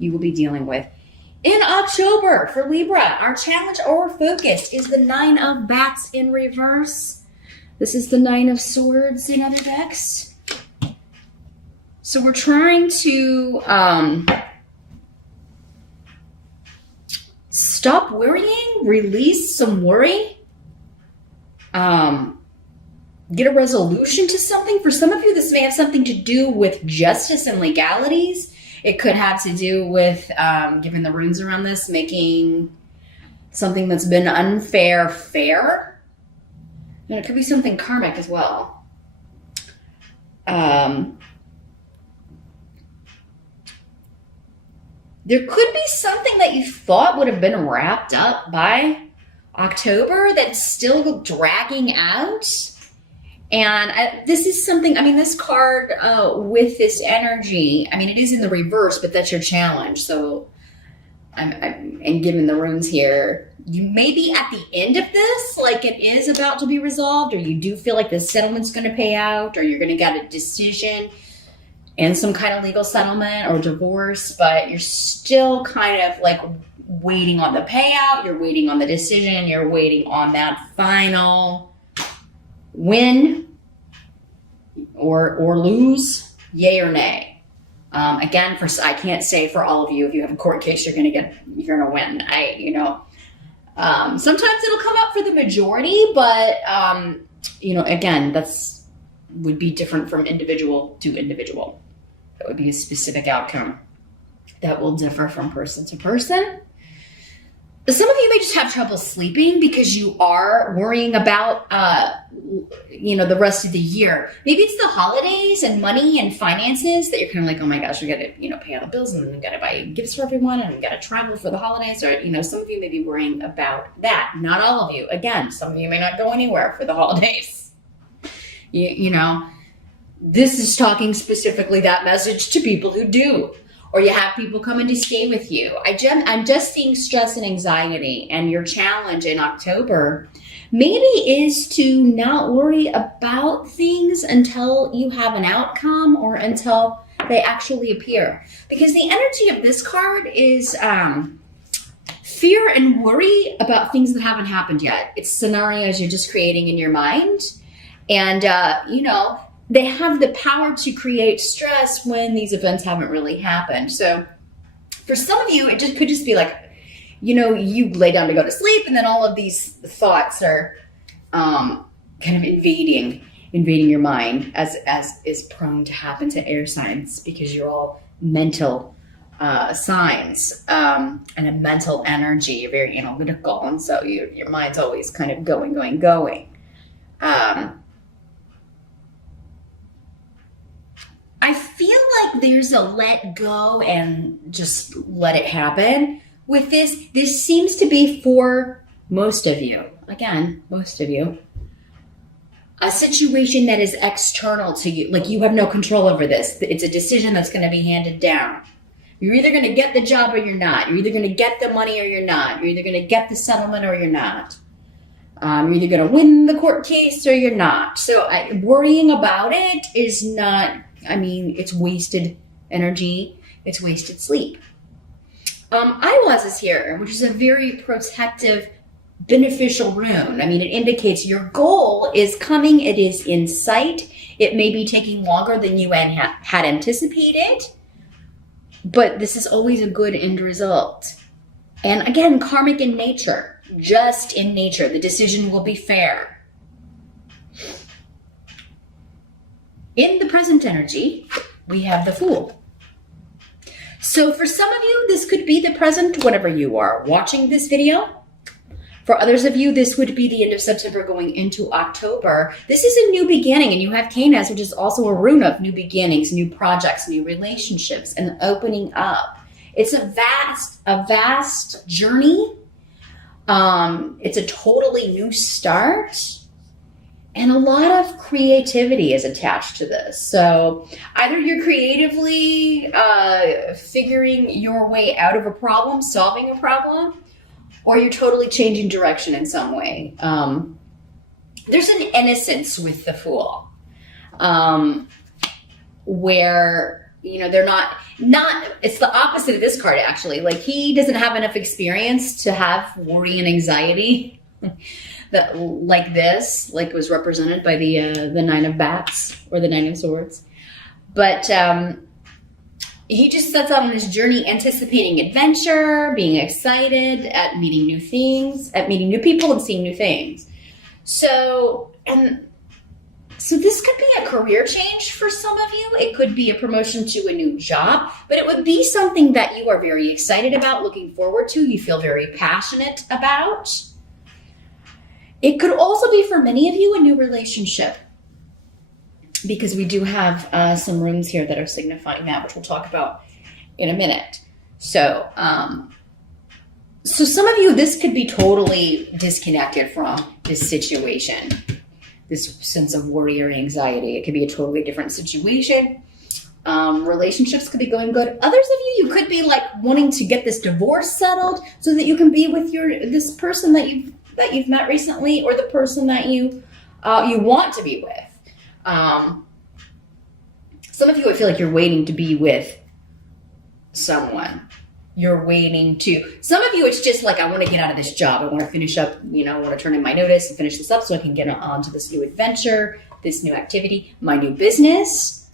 you will be dealing with. In October for Libra, our challenge or focus is the 9 of Bats in reverse. This is the 9 of Swords in other decks. So we're trying to stop worrying, release some worry, get a resolution to something. For some of you, this may have something to do with justice and legalities. It could have to do with, given the runes around this, making something that's been unfair fair. And it could be something karmic as well. There could be something that you thought would have been wrapped up by October that's still dragging out. And this is something, I mean, this card with this energy, I mean, it is in the reverse, but that's your challenge. So, and given the runes here, you may be at the end of this, like it is about to be resolved, or you do feel like the settlement's going to pay out, or you're going to get a decision and some kind of legal settlement or divorce, but you're still kind of like waiting on the payout, you're waiting on the decision, you're waiting on that final win or lose, yay or nay. Again, I can't say for all of you, if you have a court case, you're gonna win. Sometimes it'll come up for the majority, but again, would be different from individual to individual. That would be a specific outcome that will differ from person to person. Some of you may just have trouble sleeping because you are worrying about, the rest of the year. Maybe it's the holidays and money and finances that you're kind of like, oh my gosh, we got to, pay all the bills and we got to buy gifts for everyone and we got to travel for the holidays. Or, some of you may be worrying about that. Not all of you. Again, some of you may not go anywhere for the holidays. This is talking specifically that message to people who do. Or you have people coming to stay with you. I'm just seeing stress and anxiety, and your challenge in October maybe is to not worry about things until you have an outcome or until they actually appear. Because the energy of this card is fear and worry about things that haven't happened yet. It's scenarios you're just creating in your mind. And, they have the power to create stress when these events haven't really happened. So for some of you, it could just be like, you lay down to go to sleep and then all of these thoughts are kind of invading your mind, as is prone to happen to air signs because you're all mental signs and a mental energy. You're very analytical. And so your mind's always kind of going. I feel like there's a let go and just let it happen with this. This seems to be for most of you. Again, most of you. A situation that is external to you. Like you have no control over this. It's a decision that's going to be handed down. You're either going to get the job or you're not. You're either going to get the money or you're not. You're either going to get the settlement or you're not. You're either going to win the court case or you're not. So worrying about it is not... it's wasted energy. It's wasted sleep. Iwaz is here, which is a very protective, beneficial rune. It indicates your goal is coming. It is in sight. It may be taking longer than you had anticipated, but this is always a good end result. And again, karmic in nature, just in nature. The decision will be fair. In the present energy, we have the Fool. So for some of you, this could be the present whenever you are watching this video. For others of you, this would be the end of September going into October. This is a new beginning, and you have Canas, which is also a rune of new beginnings, new projects, new relationships, and opening up. It's a vast journey. It's a totally new start. And a lot of creativity is attached to this. So either you're creatively figuring your way out of a problem, solving a problem, or you're totally changing direction in some way. There's an innocence with the Fool, where they're not, it's the opposite of this card, actually. Like, he doesn't have enough experience to have worry and anxiety that like this, like was represented by the Nine of Bats or the Nine of Swords. But he just sets out on this journey anticipating adventure, being excited at meeting new things, at meeting new people and seeing new things. So this could be a career change for some of you. It could be a promotion to a new job, but it would be something that you are very excited about, looking forward to, you feel very passionate about. It could also be for many of you a new relationship, because we do have some runes here that are signifying that, which we'll talk about in a minute. So, so some of you, this could be totally disconnected from this situation, this sense of worry or anxiety. It could be a totally different situation. Relationships could be going good. Others of you could be like wanting to get this divorce settled so that you can be with this person that you've met recently, or the person that you want to be with. Some of you, I feel like you're waiting to be with someone. You're waiting to, some of you, it's just like, I want to get out of this job. I want to finish up, I want to turn in my notice and finish this up so I can get on to this new adventure, this new activity, my new business.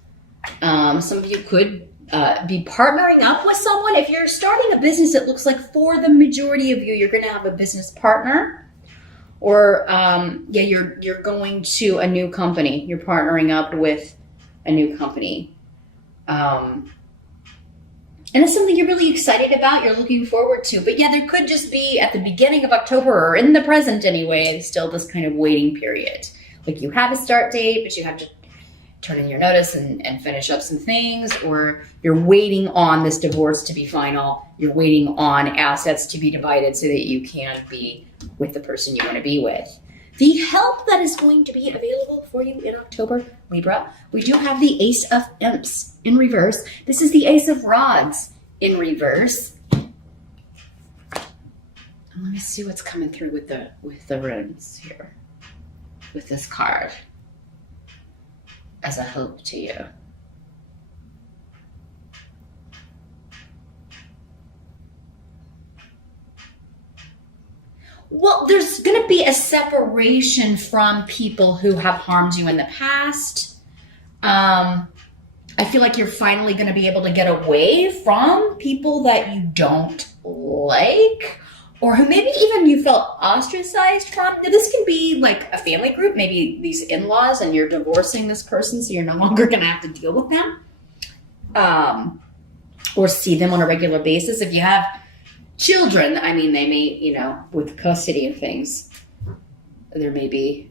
Some of you could be partnering up with someone. If you're starting a business, it looks like for the majority of you, you're going to have a business partner. Or, you're going to a new company. You're partnering up with a new company. And it's something you're really excited about, you're looking forward to. But yeah, there could just be at the beginning of October, or in the present anyway, still this kind of waiting period. Like, you have a start date, but you have to turn in your notice and finish up some things, or you're waiting on this divorce to be final. You're waiting on assets to be divided so that you can be with the person you want to be with. The help that is going to be available for you in October, Libra, we do have the Ace of Imps in reverse. This is the Ace of Rods in reverse. And let me see what's coming through with the runes here, with this card as a hope to you. Well, there's going to be a separation from people who have harmed you in the past. I feel like you're finally going to be able to get away from people that you don't like, or who maybe even you felt ostracized from. Now, this can be like a family group, maybe these in-laws, and you're divorcing this person, so you're no longer going to have to deal with them, or see them on a regular basis. If you have children, I mean, they may, with custody of things, there may be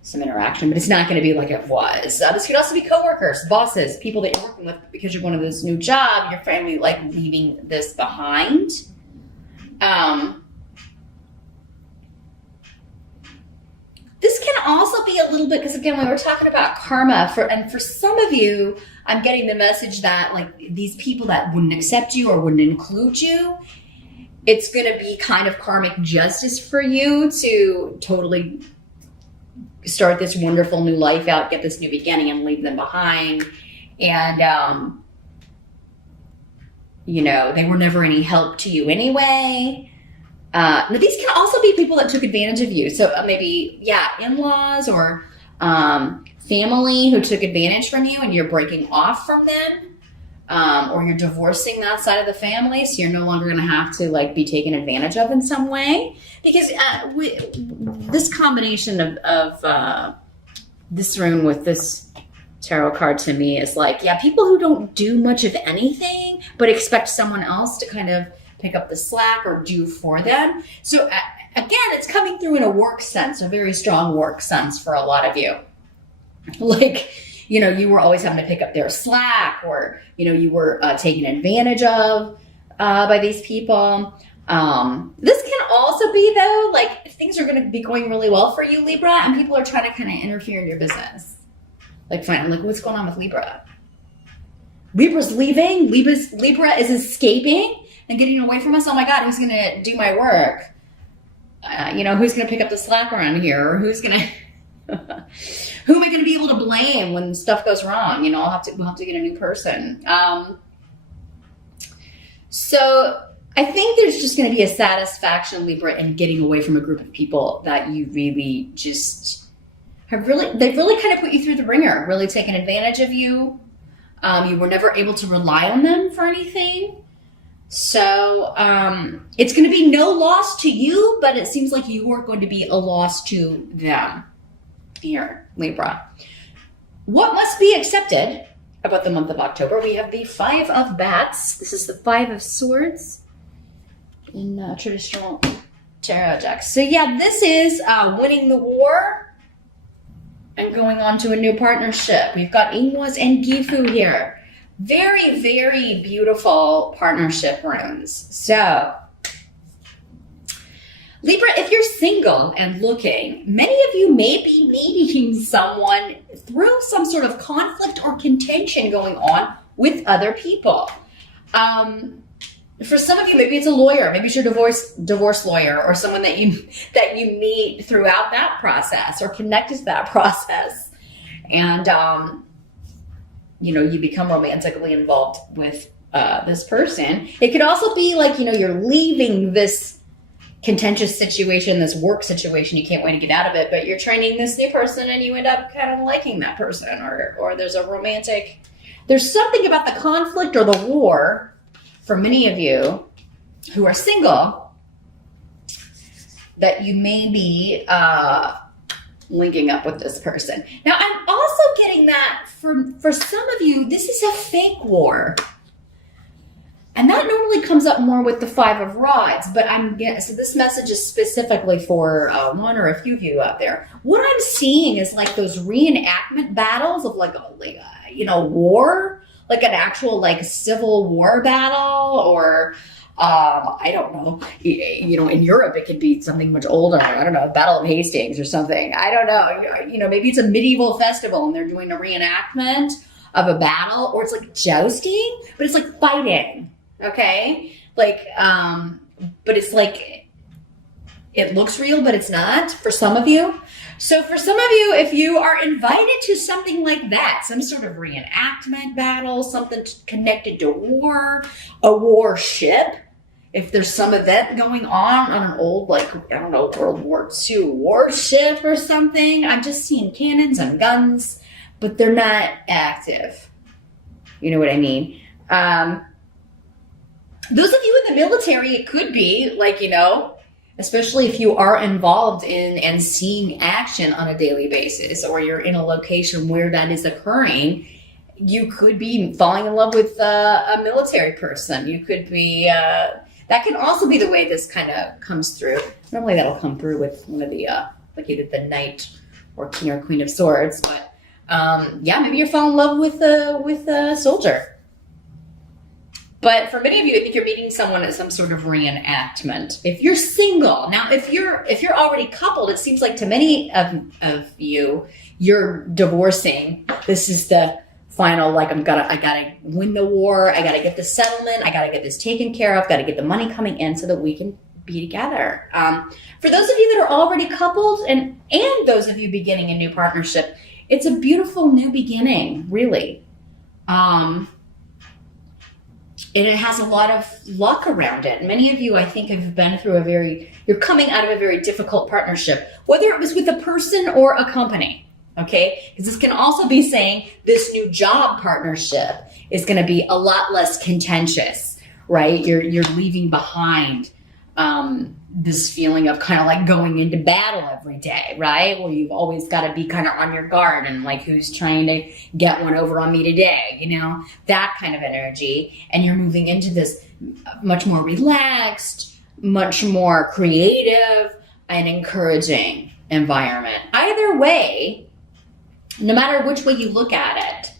some interaction, but it's not going to be like it was. This could also be coworkers, bosses, people that you're working with because you're going to this new job. Your family like leaving this behind. This can also be a little bit, because again, when we're talking about karma, for some of you, I'm getting the message that like these people that wouldn't accept you or wouldn't include you, it's going to be kind of karmic justice for you to totally start this wonderful new life out, get this new beginning, and leave them behind. And, they were never any help to you anyway. Now, these can also be people that took advantage of you. So maybe, in-laws or family who took advantage from you and you're breaking off from them. Or you're divorcing that side of the family, so you're no longer going to have to like be taken advantage of in some way. Because this combination of this rune with this tarot card to me is like, people who don't do much of anything, but expect someone else to kind of pick up the slack or do for them. So again, it's coming through in a work sense, a very strong work sense for a lot of you. Like, you were always having to pick up their slack, or, you were taken advantage of by these people. This can also be, though, like if things are going to be going really well for you, Libra, and people are trying to kind of interfere in your business. Like, fine, like what's going on with Libra? Libra's leaving. Libra is escaping and getting away from us. Oh my God, who's going to do my work? Who's going to pick up the slack around here? Or who's going to... Who am I going to be able to blame when stuff goes wrong? You know, we'll have to get a new person. So I think there's just going to be a satisfaction, Libra, in getting away from a group of people that you really just they've really kind of put you through the ringer, really taken advantage of you. You were never able to rely on them for anything. So it's going to be no loss to you, but it seems like you are going to be a loss to them. Here, Libra. What must be accepted about the month of October? We have the Five of Bats. This is the Five of Swords in traditional tarot decks. So yeah, this is winning the war and going on to a new partnership. We've got Ingwas and Gifu here. Very, very beautiful partnership runes. So, Libra, if you're single and looking, many of you may be meeting someone through some sort of conflict or contention going on with other people. For some of you, maybe it's a lawyer, maybe it's your divorce lawyer, or someone that you meet throughout that process or connected to that process, and you know, you become romantically involved with this person. It could also be like, you know, you're leaving this contentious situation, this work situation, you can't wait to get out of it, but you're training this new person and you end up kind of liking that person, or there's something about the conflict or the war for many of you who are single that you may be linking up with this person. Now, I'm also getting that for some of you, this is a fake war. And that normally comes up more with the Five of Rods, but so this message is specifically for one or a few of you out there. What I'm seeing is like those reenactment battles of like a war, like an actual like civil war battle, or I don't know, you know, in Europe it could be something much older. I don't know, Battle of Hastings or something. I don't know, you know, maybe it's a medieval festival and they're doing a reenactment of a battle, or it's like jousting, but it's like fighting. Okay, like, but it's like, it looks real, but it's not for some of you. So for some of you, if you are invited to something like that, some sort of reenactment battle, something connected to war, a warship, if there's some event going on an old, like, I don't know, World War II warship or something, I'm just seeing cannons and guns, but they're not active. You know what I mean? Those of you in the military, it could be like, you know, especially if you are involved in and seeing action on a daily basis, or you're in a location where that is occurring, you could be falling in love with a military person. You could be, that can also be the way this kind of comes through. Normally that'll come through with one of the, like either the Knight or King or Queen of Swords, but yeah, maybe you're falling in love with a soldier. But for many of you, I think you're meeting someone at some sort of reenactment. If you're single, now if you're already coupled, it seems like to many of you, you're divorcing. This is the final, like, I gotta win the war. I gotta get the settlement. I gotta get this taken care of. Gotta get the money coming in so that we can be together. For those of you that are already coupled, and those of you beginning a new partnership, it's a beautiful new beginning, really. And it has a lot of luck around it. Many of you, I think, have been through you're coming out of a very difficult partnership, whether it was with a person or a company, okay? Because this can also be saying this new job partnership is going to be a lot less contentious, right? You're leaving behind this feeling of kind of like going into battle every day, right? Where you've always got to be kind of on your guard and like, who's trying to get one over on me today, you know, that kind of energy. And you're moving into this much more relaxed, much more creative and encouraging environment. Either way, no matter which way you look at it,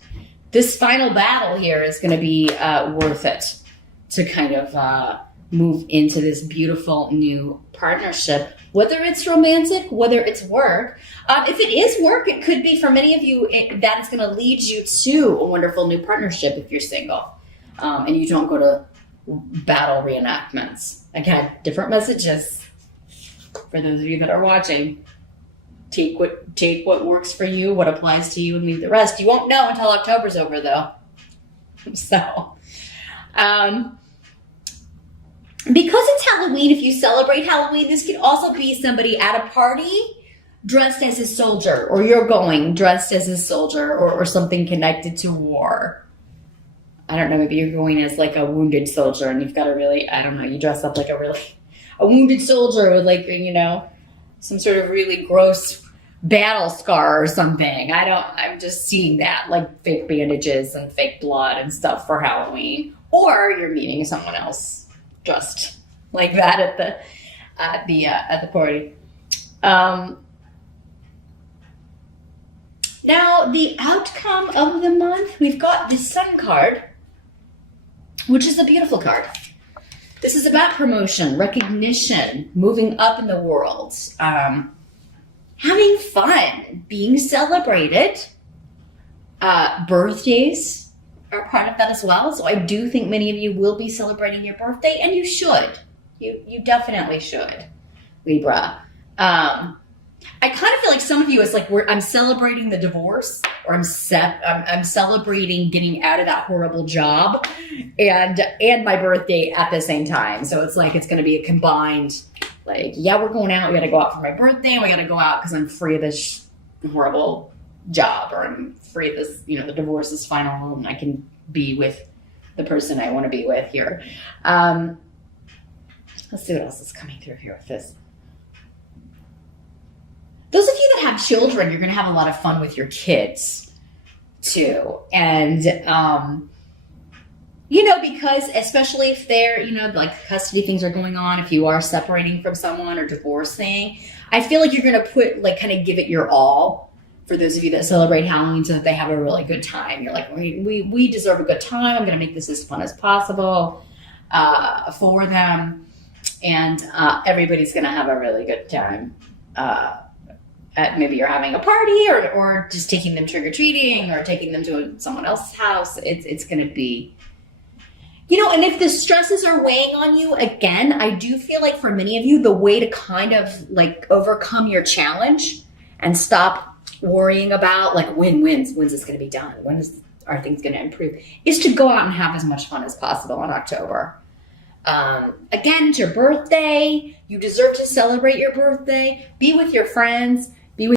this final battle here is going to be worth it to kind of move into this beautiful new partnership, whether it's romantic, whether it's work. If it is work, it could be for many of you, that is going to lead you to a wonderful new partnership if you're single and you don't go to battle reenactments. Again, different messages for those of you that are watching. take what works for you, what applies to you, and leave the rest. You won't know until October's over, though. So, because it's Halloween, if you celebrate Halloween, this could also be somebody at a party dressed as a soldier, or you're going dressed as a soldier, or something connected to war. I don't know, maybe you're going as like a wounded soldier, and you've got a really, I don't know, you dress up like a wounded soldier with like, you know, some sort of really gross battle scar or something. I'm just seeing that, like fake bandages and fake blood and stuff for Halloween. Or you're meeting someone else dressed like that at the party. Now, the outcome of the month, we've got the Sun card, which is a beautiful card. This is about promotion, recognition, moving up in the world, having fun, being celebrated. Birthdays are part of that as well. So I do think many of you will be celebrating your birthday, and you should. You definitely should, Libra. I kind of feel like some of you is like I'm celebrating the divorce, or I'm celebrating getting out of that horrible job, and my birthday at the same time. So it's like it's going to be a combined, like, yeah, we're going out. We got to go out for my birthday, and we got to go out because I'm free of this horrible job, or I'm free of this, you know, the divorce is final, and I can be with the person I want to be with here. Let's see what else is coming through here with this. Those of you that have children, you're going to have a lot of fun with your kids too. And, you know, because especially if they're, you know, like custody things are going on, if you are separating from someone or divorcing, I feel like you're going to put, like, kind of give it your all for those of you that celebrate Halloween so that they have a really good time. You're like, we deserve a good time. I'm going to make this as fun as possible for them. And everybody's going to have a really good time. Maybe you're having a party, or just taking them trick-or-treating, or taking them to someone else's house. It's going to be, you know, and if the stresses are weighing on you, again, I do feel like for many of you, the way to kind of like overcome your challenge and stop worrying about like when's this going to be done? Are things going to improve? Is to go out and have as much fun as possible in October. Again, it's your birthday. You deserve to celebrate your birthday. Be with your friends.